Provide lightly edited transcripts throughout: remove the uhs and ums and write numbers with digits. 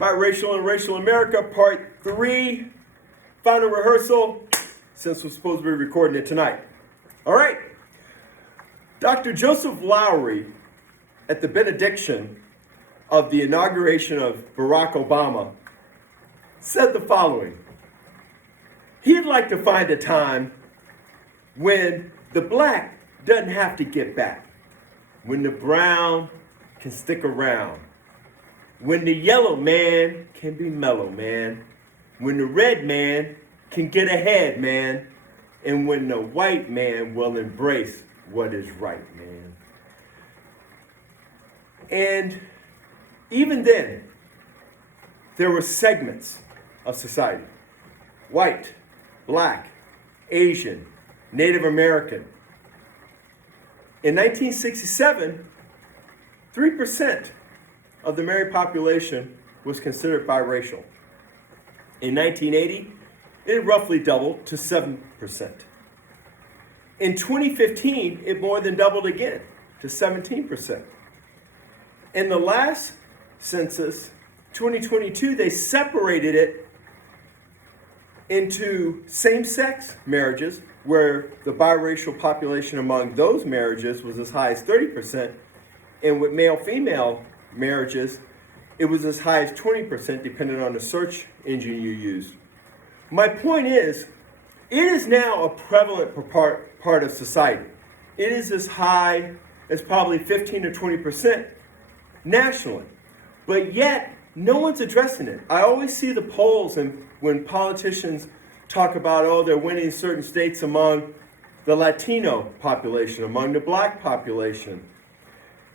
Biracial and Racial America, Part 3, final rehearsal, since we're supposed to be recording it tonight. All right. Dr. Joseph Lowery, at the benediction of the inauguration of Barack Obama, said the following. He'd like to find a time when the black doesn't have to get back, when the brown can stick around, when the yellow man can be mellow, man, when the red man can get ahead, man, and when the white man will embrace what is right, man. And even then, there were segments of society, white, black, Asian, Native American. In 1967, 3% of the married population was considered biracial. In 1980, it roughly doubled to 7%. In 2015, it more than doubled again to 17%. In the last census, 2022, they separated it into same-sex marriages, where the biracial population among those marriages was as high as 30%, and with male-female marriages, it was as high as 20%, depending on the search engine you use. My point is, it is now a prevalent part of society. It is as high as probably 15 to 20% nationally, but yet no one's addressing it. I always see the polls, and when politicians talk about, oh, they're winning certain states among the Latino population, among the black population,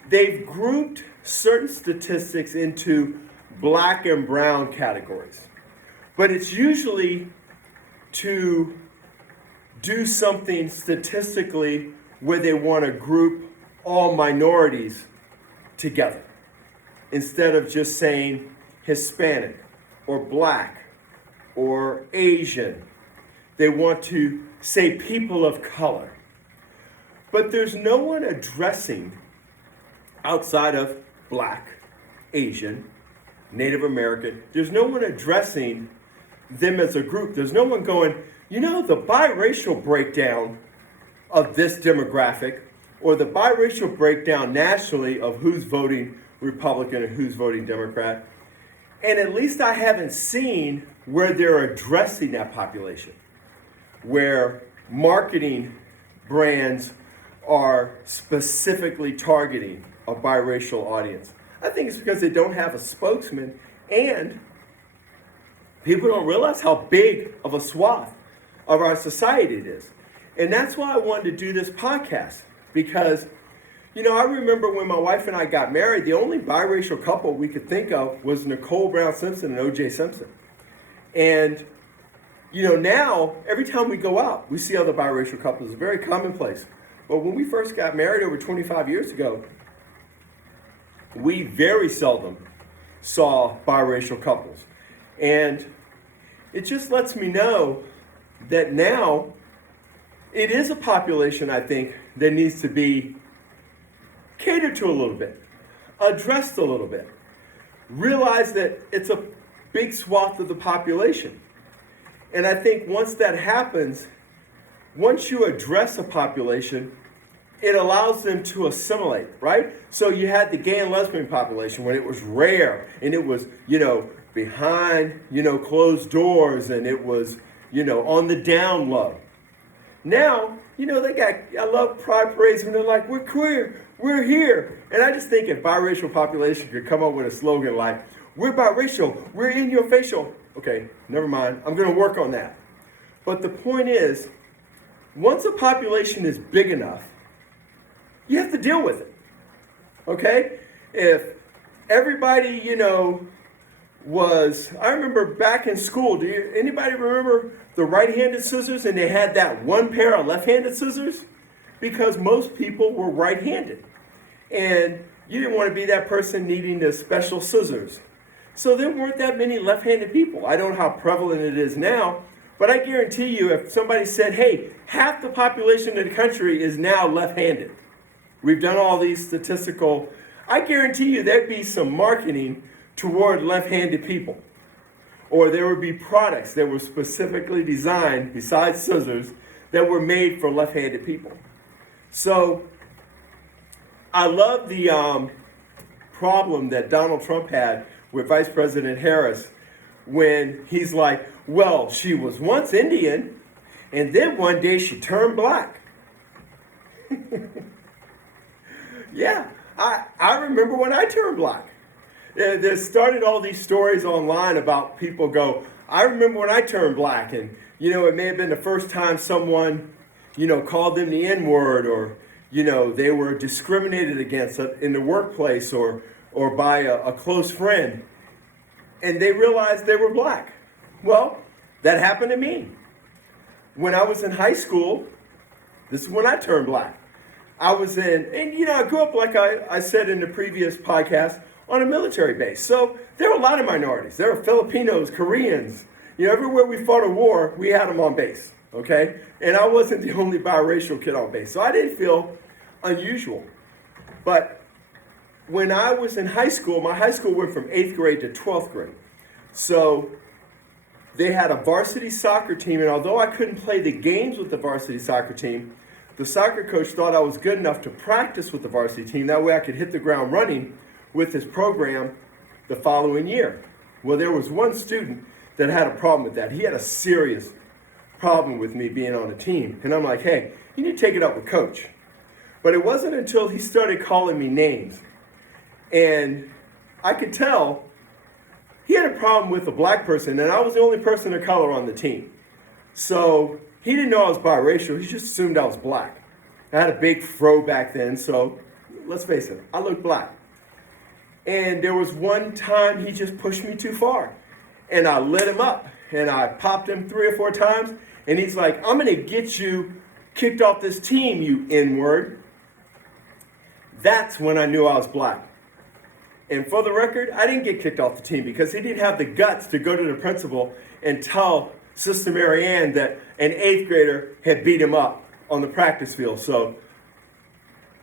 they've grouped certain statistics into black and brown categories. But it's usually to do something statistically where they want to group all minorities together, instead of just saying Hispanic or black or Asian. They want to say people of color. But there's no one addressing, outside of black, Asian, Native American, there's no one addressing them as a group. There's no one going, you know, the biracial breakdown of this demographic, or the biracial breakdown nationally of who's voting Republican and who's voting Democrat. And at least I haven't seen where they're addressing that population, where marketing brands are specifically targeting a biracial audience. I think it's because they don't have a spokesman, and people don't realize how big of a swath of our society it is. And that's why I wanted to do this podcast, because, you know, I remember when my wife and I got married, the only biracial couple we could think of was Nicole Brown Simpson and O.J. Simpson. And, you know, now, every time we go out, we see other biracial couples. It's very commonplace. But when we first got married over 25 years ago, we very seldom saw biracial couples. And it just lets me know that now it is a population, I think, that needs to be catered to a little bit, addressed a little bit. Realize that it's a big swath of the population. And I think once that happens, once you address a population, it allows them to assimilate, right? So you had the gay and lesbian population when it was rare, and it was, you know, behind, you know, closed doors, and it was, you know, on the down low. Now, you know, I love pride parades when they're like, we're queer, we're here. And I just think if biracial population could come up with a slogan like, we're biracial, we're in your facial. Okay, never mind, I'm gonna work on that. But the point is, once a population is big enough, you have to deal with it, okay? If everybody, you know, I remember back in school, anybody remember the right-handed scissors, and they had that one pair of left-handed scissors? Because most people were right-handed. And you didn't want to be that person needing the special scissors. So there weren't that many left-handed people. I don't know how prevalent it is now, but I guarantee you if somebody said, hey, half the population of the country is now left-handed. We've done all these statistical, I guarantee you there'd be some marketing toward left-handed people. Or there would be products that were specifically designed, besides scissors, that were made for left-handed people. So I love the problem that Donald Trump had with Vice President Harris when he's like, well, she was once Indian, and then one day she turned black. Yeah, I remember when I turned black. There started all these stories online about people go, I remember when I turned black, and, it may have been the first time someone, called them the N-word, or, they were discriminated against in the workplace or by a close friend, and they realized they were black. Well, that happened to me. When I was in high school, this is when I turned black. I was in, and I grew up, like I said in the previous podcast, on a military base. So there were a lot of minorities. There were Filipinos, Koreans. Everywhere we fought a war, we had them on base, okay? And I wasn't the only biracial kid on base, so I didn't feel unusual. But when I was in high school, my high school went from 8th grade to 12th grade. So they had a varsity soccer team, and although I couldn't play the games with the varsity soccer team, the soccer coach thought I was good enough to practice with the varsity team. That way I could hit the ground running with his program the following year. Well, there was one student that had a problem with that. He had a serious problem with me being on the team. And I'm like, hey, you need to take it up with coach. But it wasn't until he started calling me names. And I could tell he had a problem with a black person, and I was the only person of color on the team. So he didn't know I was biracial. He just assumed I was black. I had a big fro back then, so let's face it, I looked black. And there was one time he just pushed me too far. And I lit him up. And I popped him 3 or 4 times. And he's like, I'm going to get you kicked off this team, you N-word. That's when I knew I was black. And for the record, I didn't get kicked off the team because he didn't have the guts to go to the principal and tell Sister Mary Ann that an 8th grader had beat him up on the practice field. So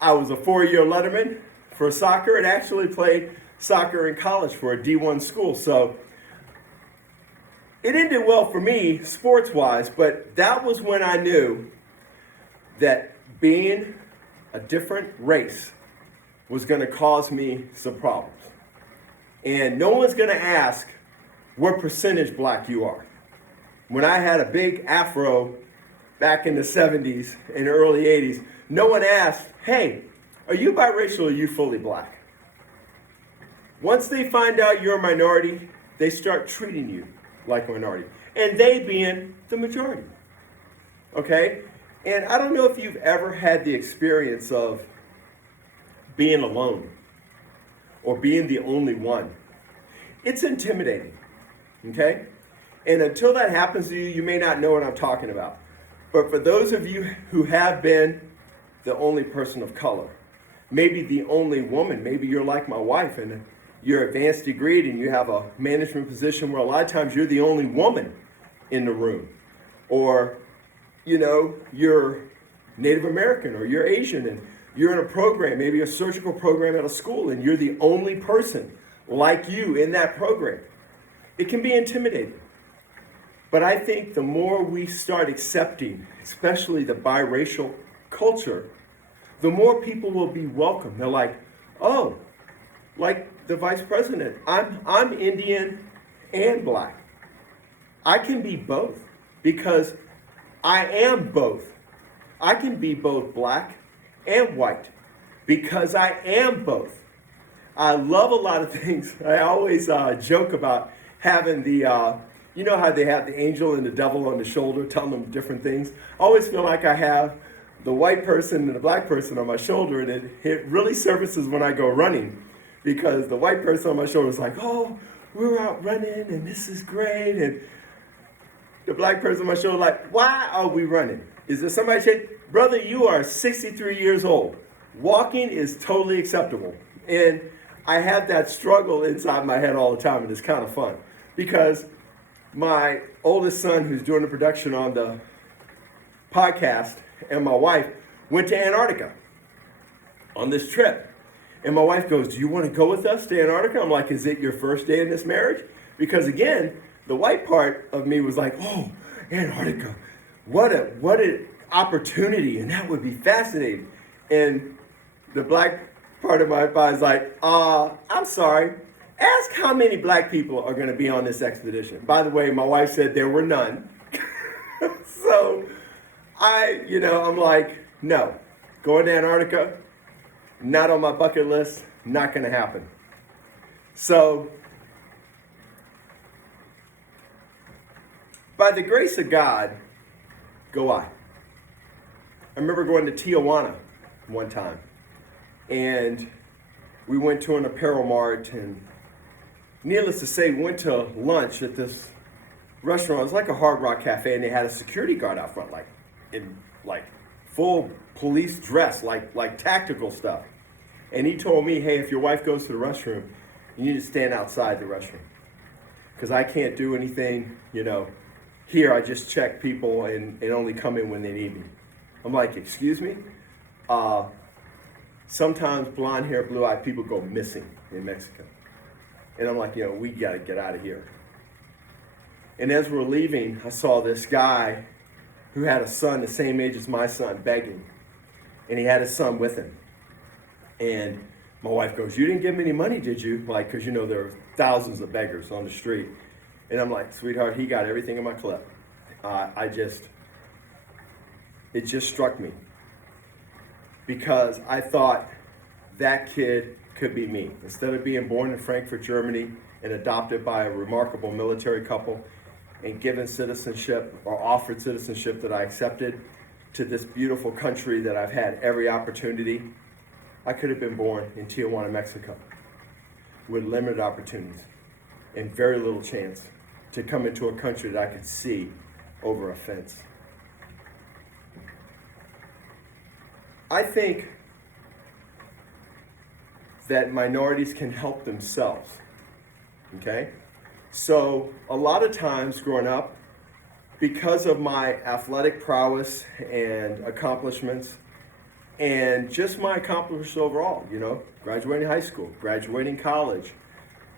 I was a 4-year letterman for soccer, and actually played soccer in college for a D1 school. So it ended well for me sports-wise, but that was when I knew that being a different race was going to cause me some problems. And no one's going to ask what percentage black you are. When I had a big afro back in the 70s and early 80s, no one asked, hey, are you biracial or are you fully black? Once they find out you're a minority, they start treating you like a minority. And they being the majority. Okay? And I don't know if you've ever had the experience of being alone or being the only one. It's intimidating. Okay? And until that happens to you, you may not know what I'm talking about. But for those of you who have been the only person of color, maybe the only woman, maybe you're like my wife and you're advanced degreed and you have a management position where a lot of times you're the only woman in the room. Or, you're Native American or you're Asian and you're in a program, maybe a surgical program at a school, and you're the only person like you in that program. It can be intimidating. But I think the more we start accepting, especially the biracial culture, the more people will be welcome. They're like, oh, like the vice president, I'm Indian and black. I can be both because I am both. I can be both black and white because I am both. I love a lot of things. I always joke about having the, you know how they have the angel and the devil on the shoulder telling them different things? I always feel like I have the white person and the black person on my shoulder, and it really surfaces when I go running, because the white person on my shoulder is like, oh, we're out running and this is great, and the black person on my shoulder is like, why are we running? Is there somebody saying, brother, you are 63 years old. Walking is totally acceptable. And I have that struggle inside my head all the time, and it's kind of fun, because my oldest son, who's doing the production on the podcast, and my wife went to Antarctica on this trip. And my wife goes, do you want to go with us to Antarctica? I'm like, is it your first day in this marriage? Because again, the white part of me was like, oh, Antarctica, what an opportunity, and that would be fascinating. And the black part of my body is like, I'm sorry. Ask how many black people are going to be on this expedition. By the way, my wife said there were none. So I'm like, no, going to Antarctica, not on my bucket list, not going to happen. So, by the grace of God, go I. I remember going to Tijuana one time, and we went to an apparel mart, and needless to say, we went to lunch at this restaurant. It was like a Hard Rock Cafe, and they had a security guard out front, in full police dress, like tactical stuff. And he told me, hey, if your wife goes to the restroom, you need to stand outside the restroom, because I can't do anything, Here, I just check people and only come in when they need me. I'm like, excuse me? Sometimes blonde-haired, blue-eyed people go missing in Mexico. And I'm like, we got to get out of here. And as we're leaving, I saw this guy who had a son the same age as my son begging. And he had his son with him. And my wife goes, you didn't give him any money, did you? Because there are thousands of beggars on the street. And I'm like, sweetheart, he got everything in my clip. It just struck me. Because I thought that kid could be me. Instead of being born in Frankfurt, Germany, and adopted by a remarkable military couple, and given citizenship, or offered citizenship that I accepted, to this beautiful country that I've had every opportunity, I could have been born in Tijuana, Mexico, with limited opportunities and very little chance to come into a country that I could see over a fence. I think that minorities can help themselves, okay? So a lot of times growing up, because of my athletic prowess and accomplishments, and just my accomplishments overall, graduating high school, graduating college,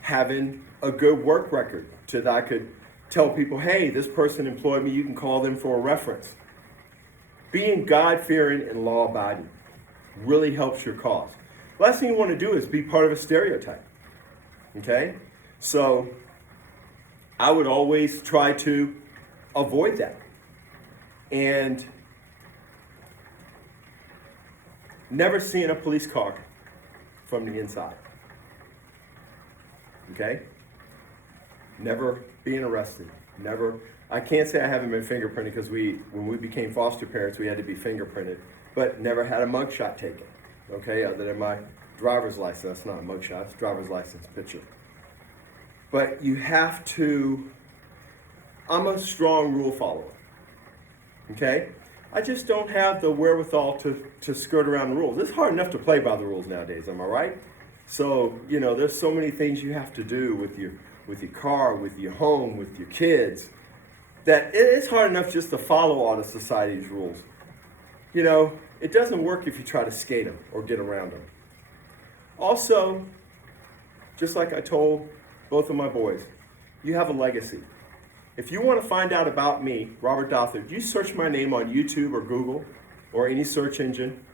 having a good work record so that I could tell people, hey, this person employed me, you can call them for a reference. Being God-fearing and law-abiding really helps your cause. The last thing you want to do is be part of a stereotype, okay? So I would always try to avoid that. And never seeing a police car from the inside, okay? Never being arrested, never. I can't say I haven't been fingerprinted because when we became foster parents, we had to be fingerprinted, but never had a mugshot taken, okay, other than my driver's license. That's not a mugshot, it's a driver's license picture. But you have to, I'm a strong rule follower, okay? I just don't have the wherewithal to skirt around the rules. It's hard enough to play by the rules nowadays, am I right? So, there's so many things you have to do with your car, with your home, with your kids, that it's hard enough just to follow all the society's rules. It doesn't work if you try to skate them or get around them. Also, just like I told both of my boys, you have a legacy. If you want to find out about me, Robert Dothert, you search my name on YouTube or Google or any search engine,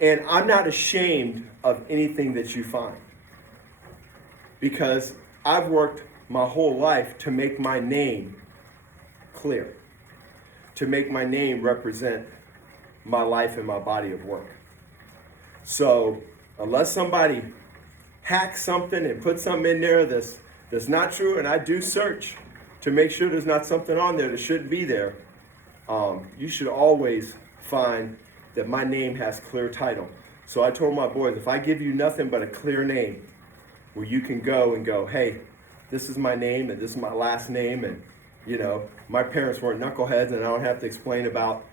and I'm not ashamed of anything that you find, because I've worked my whole life to make my name clear, to make my name represent my life and my body of work. So unless somebody hacks something and puts something in there that's not true, and I do search to make sure there's not something on there that shouldn't be there, you should always find that my name has clear title. So I told my boys, if I give you nothing but a clear name, where you can go and go, hey, this is my name and this is my last name, and my parents weren't knuckleheads, and I don't have to explain about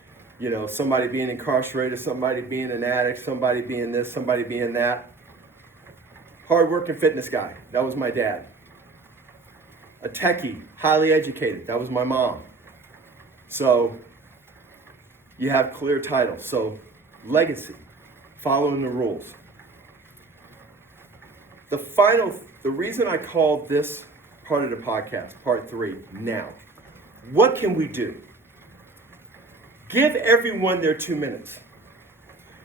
somebody being incarcerated, somebody being an addict, somebody being this, somebody being that. Hard-working fitness guy, that was my dad. A techie, highly educated, that was my mom. So you have clear titles. So legacy, following the rules. The reason I called this part of the podcast, part 3, now. What can we do? Give everyone their 2 minutes.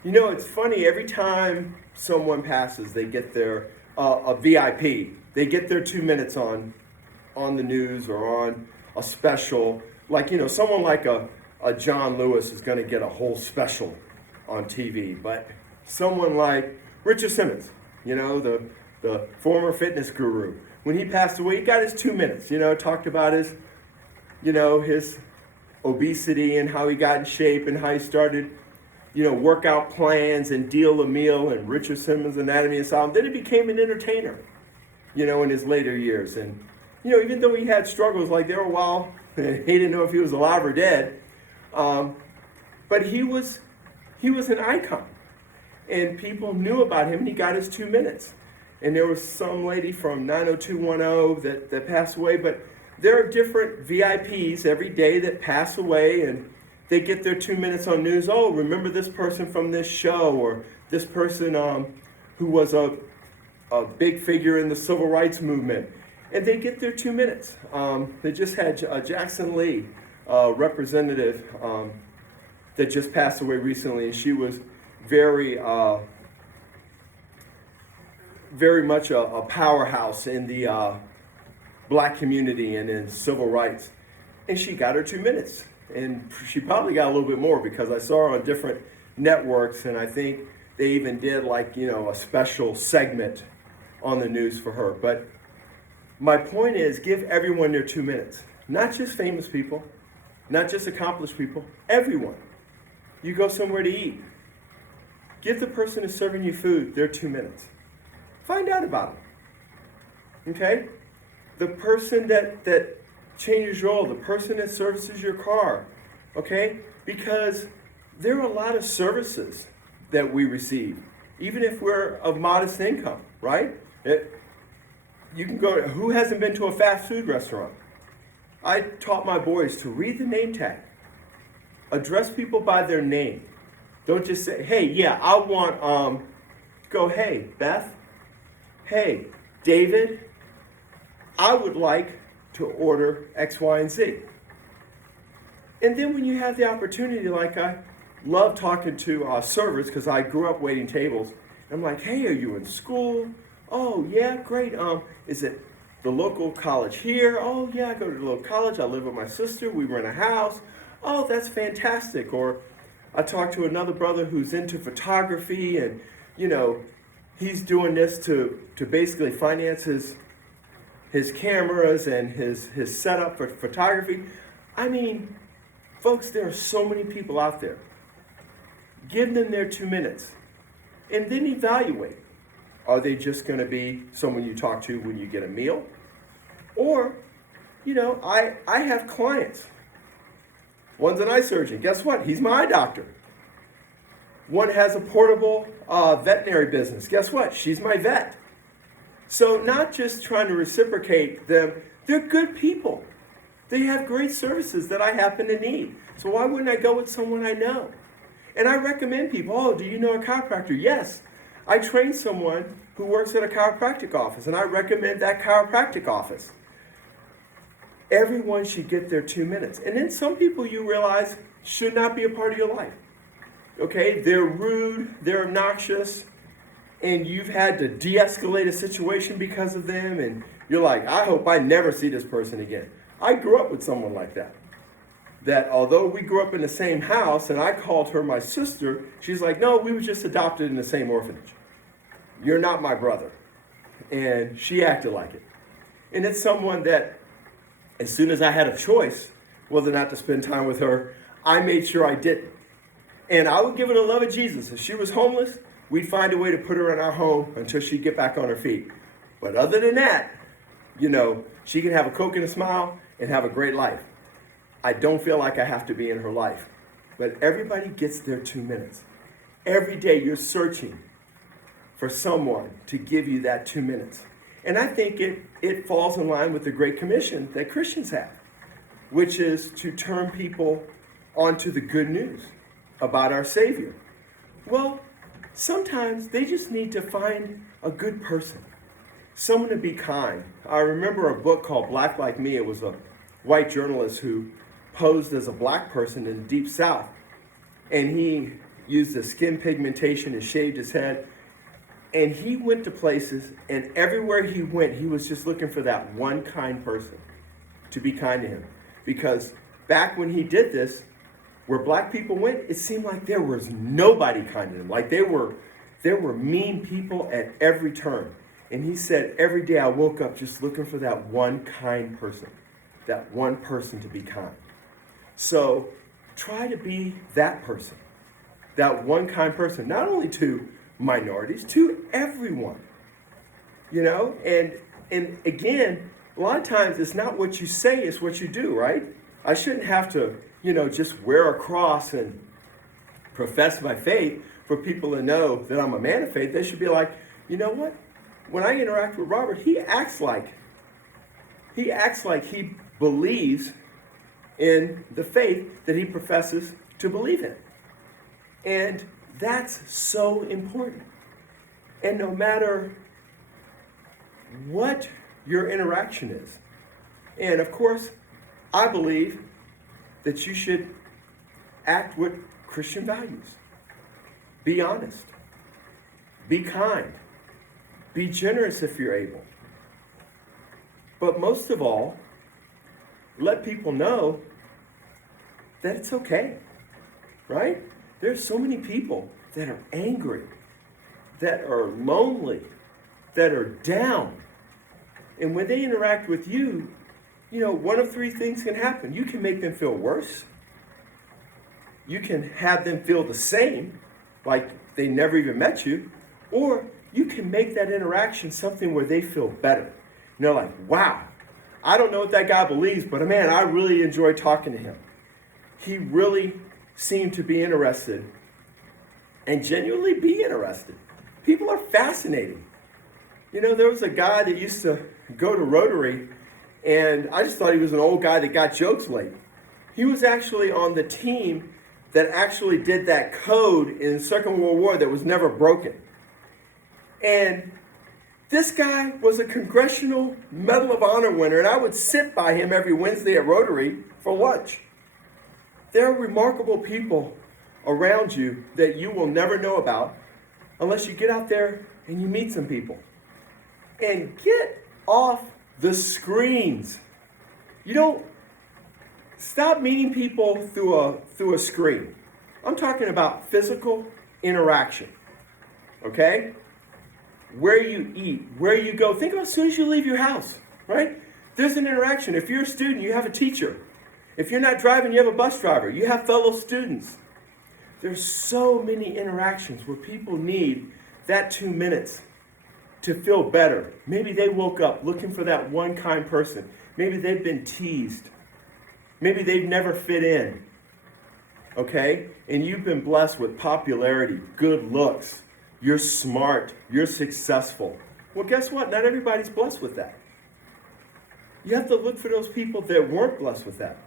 You know, it's funny, every time someone passes, they get their, a VIP, they get their 2 minutes on the news or on a special. Like, you know, someone like a John Lewis is going to get a whole special on TV, but someone like Richard Simmons, you know, the former fitness guru, when he passed away, he got his 2 minutes, you know, talked about his, you know, his obesity and how he got in shape and how he started, you know, workout plans and Deal a Meal and Richard Simmons' Anatomy and Science. Then he became an entertainer, you know, in his later years. And, you know, even though he had struggles, like there were a while, he didn't know if he was alive or dead, but he was an icon. And people knew about him, and he got his 2 minutes. And there was some lady from 90210 that passed away, but there are different VIPs every day that pass away, and they get their 2 minutes on news. Oh, remember this person from this show, or this person who was a big figure in the civil rights movement. And they get their 2 minutes. They just had Jackson Lee, representative, that just passed away recently, and she was very much a powerhouse in the black community and in civil rights. And she got her 2 minutes. And she probably got a little bit more because I saw her on different networks, and I think they even did like, you know, a special segment on the news for her. But my point is, give everyone their 2 minutes. Not just famous people, not just accomplished people, everyone. You go somewhere to eat. Give the person who's serving you food their 2 minutes. Find out about them. Okay? The person that changes your oil, the person that services your car. Okay? Because there are a lot of services that we receive, even if we're of modest income, right? You can go, who hasn't been to a fast food restaurant? I taught my boys to read the name tag. Address people by their name. Don't just say, hey, yeah, I want, go, hey, Beth, hey, David, I would like to order X, Y, and Z. And then when you have the opportunity, like I love talking to servers because I grew up waiting tables. I'm like, hey, are you in school? Oh, yeah, great. Is it the local college here? Oh, yeah, I go to the local college. I live with my sister. We rent a house. Oh, that's fantastic. Or I talked to another brother who's into photography, and, you know, he's doing this to basically finance his cameras and his setup for photography. I mean, folks, there are so many people out there. Give them their 2 minutes and then evaluate. Are they just going to be someone you talk to when you get a meal? Or, you know, I have clients. One's an eye surgeon. Guess what? He's my eye doctor. One has a portable veterinary business. Guess what? She's my vet. So not just trying to reciprocate them, they're good people. They have great services that I happen to need. So why wouldn't I go with someone I know? And I recommend people, oh, do you know a chiropractor? Yes. I train someone who works at a chiropractic office, and I recommend that chiropractic office. Everyone should get their 2 minutes. And then some people you realize should not be a part of your life. Okay, they're rude, they're obnoxious, and you've had to de-escalate a situation because of them, and you're like, I hope I never see this person again. I grew up with someone like that. That although we grew up in the same house, and I called her my sister, she's like, no, we were just adopted in the same orphanage. You're not my brother. And she acted like it. And it's someone that, as soon as I had a choice whether or not to spend time with her, I made sure I didn't. And I would give her the love of Jesus. If she was homeless, we'd find a way to put her in our home until she'd get back on her feet. But other than that, you know, she can have a Coke and a smile and have a great life. I don't feel like I have to be in her life. But everybody gets their 2 minutes. Every day you're searching for someone to give you that 2 minutes. And I think it falls in line with the Great Commission that Christians have, which is to turn people onto the good news about our Savior. Well, sometimes they just need to find a good person someone to be kind. I remember a book called Black Like Me. It was a white journalist who posed as a black person in the Deep South. And he used the skin pigmentation and shaved his head. And he went to places, and everywhere he went, he was just looking for that one kind person to be kind to him. Because back when he did this, where black people went, it seemed like there was nobody kind to them. Like there were mean people at every turn. And he said, every day I woke up just looking for that one kind person. That one person to be kind. So try to be that person. That one kind person. Not only to minorities, to everyone. You know? And again, a lot of times it's not what you say, it's what you do, right? I shouldn't have to, just wear a cross and profess my faith for people to know that I'm a man of faith. They should be like, you know what? When I interact with Robert, he acts like he believes in the faith that he professes to believe in. And that's so important. And no matter what your interaction is, and of course, I believe that you should act with Christian values. Be honest. Be kind. Be generous if you're able. But most of all, let people know that it's okay, right? There's so many people that are angry, that are lonely, that are down. And when they interact with you, one of three things can happen. You can make them feel worse. You can have them feel the same, like they never even met you. Or you can make that interaction something where they feel better. Like, wow, I don't know what that guy believes, but man, I really enjoy talking to him. He really seemed to be interested and genuinely be interested. People are fascinating. There was a guy that used to go to Rotary, and I just thought he was an old guy that got jokes late. He was actually on the team that actually did that code in the Second World War that was never broken. And this guy was a Congressional Medal of Honor winner, and I would sit by him every Wednesday at Rotary for lunch. There are remarkable people around you that you will never know about unless you get out there and you meet some people. And get off the screens. Stop meeting people through a screen. I'm talking about physical interaction. Okay? Where you eat, where you go. Think about as soon as you leave your house, right? There's an interaction. If you're a student, you have a teacher. If you're not driving, you have a bus driver. You have fellow students. There's so many interactions where people need that 2 minutes to feel better. Maybe they woke up looking for that one kind person. Maybe they've been teased. Maybe they've never fit in. Okay? And you've been blessed with popularity, good looks. You're smart. You're successful. Well, guess what? Not everybody's blessed with that. You have to look for those people that weren't blessed with that.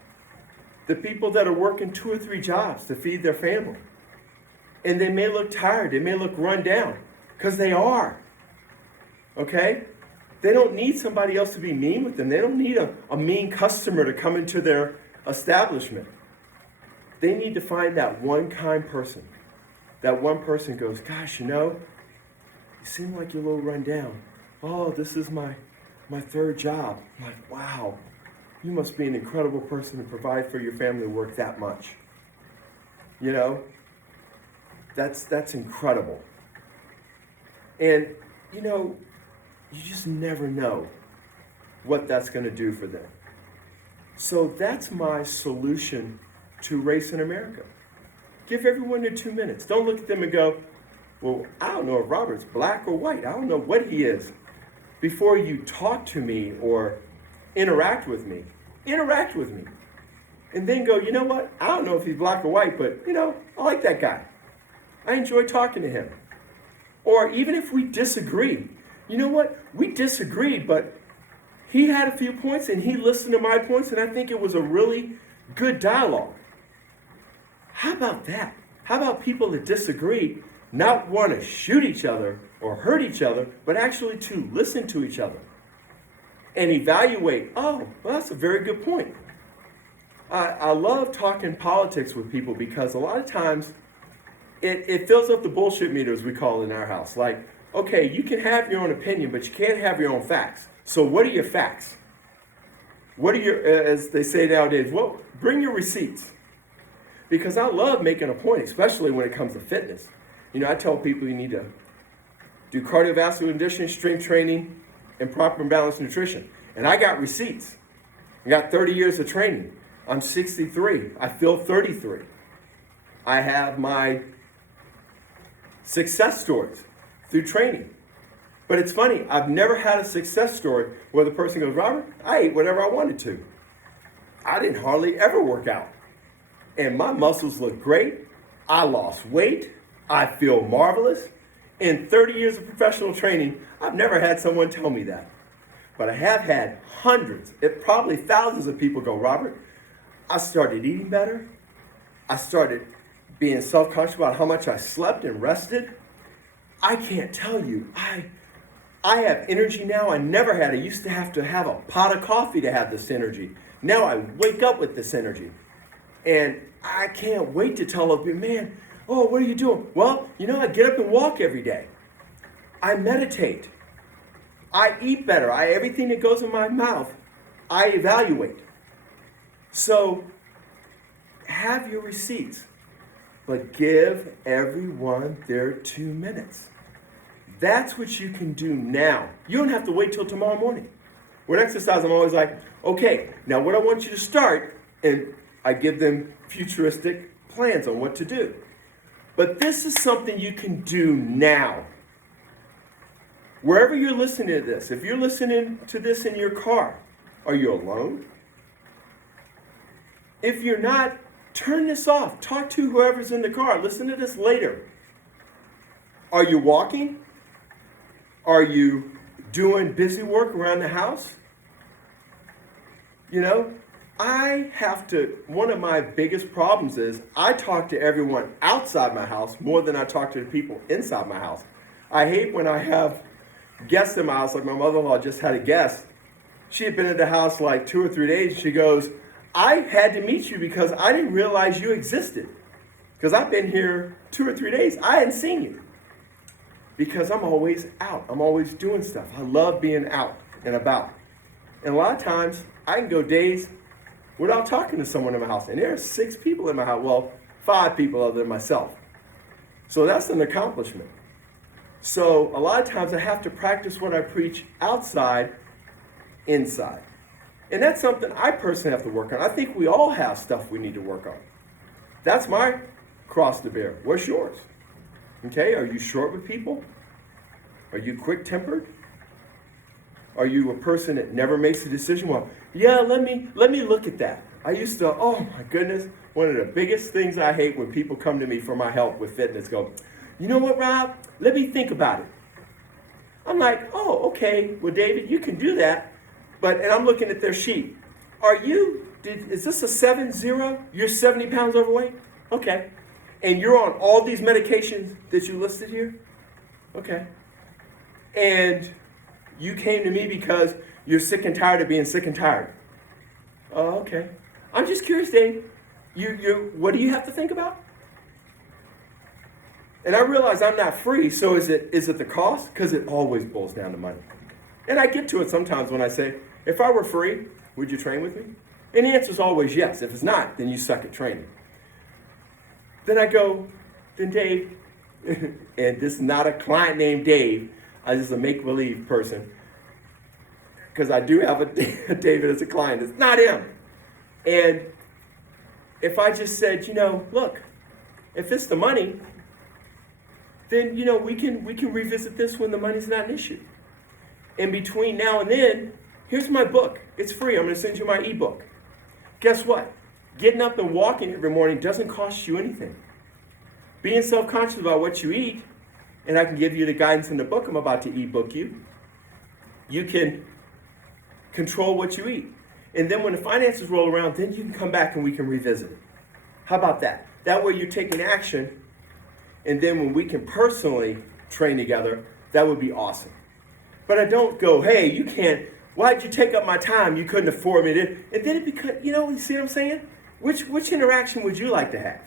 The people that are working 2 or 3 jobs to feed their family. And they may look tired. They may look run down. Because they are. Okay? They don't need somebody else to be mean with them. They don't need a mean customer to come into their establishment. They need to find that one kind person. That one person goes, gosh, you seem like you're a little run down. Oh, this is my 3rd job. I'm like, wow, you must be an incredible person to provide for your family to work that much. That's incredible. And, you just never know what that's going to do for them. So that's my solution to race in America. Give everyone their 2 minutes. Don't look at them and go, well, I don't know if Robert's black or white. I don't know what he is. Before you talk to me or interact with me. And then go, you know what? I don't know if he's black or white, but, I like that guy. I enjoy talking to him. Or even if we disagree, you know what? We disagreed, but he had a few points and he listened to my points, and I think it was a really good dialogue. How about that? How about people that disagree, not want to shoot each other or hurt each other, but actually to listen to each other and evaluate. Oh, well, that's a very good point. I love talking politics with people because a lot of times it fills up the bullshit meter, as we call it in our house. Like, okay, you can have your own opinion, but you can't have your own facts. So what are your facts? What are your, as they say nowadays, well, bring your receipts. Because I love making a point, especially when it comes to fitness. You know, I tell people you need to do cardiovascular conditioning, strength training, and proper and balanced nutrition. And I got receipts. I got 30 years of training. I'm 63. I feel 33. I have my success stories through training. But it's funny, I've never had a success story where the person goes, Robert, I ate whatever I wanted to. I didn't hardly ever work out. And my muscles look great. I lost weight. I feel marvelous. In 30 years of professional training, I've never had someone tell me that. But I have had hundreds, probably thousands of people go, Robert, I started eating better. I started being self-conscious about how much I slept and rested. I can't tell you. I have energy now I never had. I used to have a pot of coffee to have this energy. Now I wake up with this energy. And I can't wait to tell other people, man, oh, what are you doing? Well, you know, I get up and walk every day. I meditate. I eat better. Everything that goes in my mouth, I evaluate. So, have your receipts, but give everyone their 2 minutes. That's what you can do now. You don't have to wait till tomorrow morning. With exercise, I'm always like, okay, now what I want you to start, and I give them futuristic plans on what to do. But this is something you can do now. Wherever you're listening to this, if you're listening to this in your car, are you alone? If you're not, turn this off. Talk to whoever's in the car. Listen to this later. Are you walking? Are you doing busy work around the house? You know, one of my biggest problems is I talk to everyone outside my house more than I talk to the people inside my house. I hate when I have guests in my house, like my mother-in-law just had a guest. She had been in the house like 2 or 3 days. She goes, I had to meet you because I didn't realize you existed. Because I've been here 2 or 3 days. I hadn't seen you. Because I'm always out. I'm always doing stuff. I love being out and about. And a lot of times, I can go days without talking to someone in my house. And there are 6 people in my house. Well, 5 people other than myself. So that's an accomplishment. So a lot of times I have to practice what I preach outside, inside. And that's something I personally have to work on. I think we all have stuff we need to work on. That's my cross to bear. What's yours? Okay, are you short with people? Are you quick-tempered? Are you a person that never makes a decision? Well, yeah, let me look at that. I used to, oh my goodness, one of the biggest things I hate when people come to me for my help with fitness go, you know what, Rob? Let me think about it. I'm like, oh, okay. Well, David, you can do that. And I'm looking at their sheet. Is this a 7-0? You're 70 pounds overweight? Okay. And you're on all these medications that you listed here? Okay. And you came to me because you're sick and tired of being sick and tired. Oh, okay. I'm just curious, Dave. What do you have to think about? And I realize I'm not free, so is it the cost? Because it always boils down to money. And I get to it sometimes when I say, if I were free, would you train with me? And the answer is always yes. If it's not, then you suck at training. Then I go, then Dave, and this is not a client named Dave, I'm just a make-believe person, because I do have a David as a client. It's not him. And if I just said, look, if it's the money, then, we can revisit this when the money's not an issue. In between now and then, here's my book. It's free. I'm going to send you my ebook. Guess what? Getting up and walking every morning doesn't cost you anything. Being self-conscious about what you eat, and I can give you the guidance in the book I'm about to ebook you. You can control what you eat. And then when the finances roll around, then you can come back and we can revisit it. How about that? That way you're taking action And then when we can personally train together, that would be awesome. But I don't go, hey, you can't, why'd you take up my time? You couldn't afford me. And then it becomes, you see what I'm saying? Which interaction would you like to have?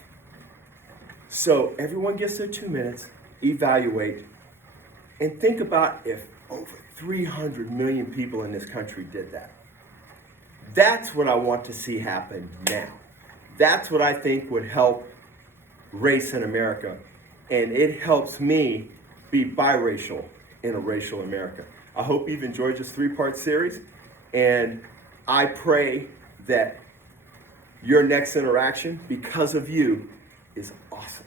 So everyone gets their 2 minutes, evaluate, and think about if over 300 million people in this country did that. That's what I want to see happen now. That's what I think would help race in America. And it helps me be biracial in a racial America. I hope you've enjoyed this 3-part series. And I pray that your next interaction, because of you, is awesome.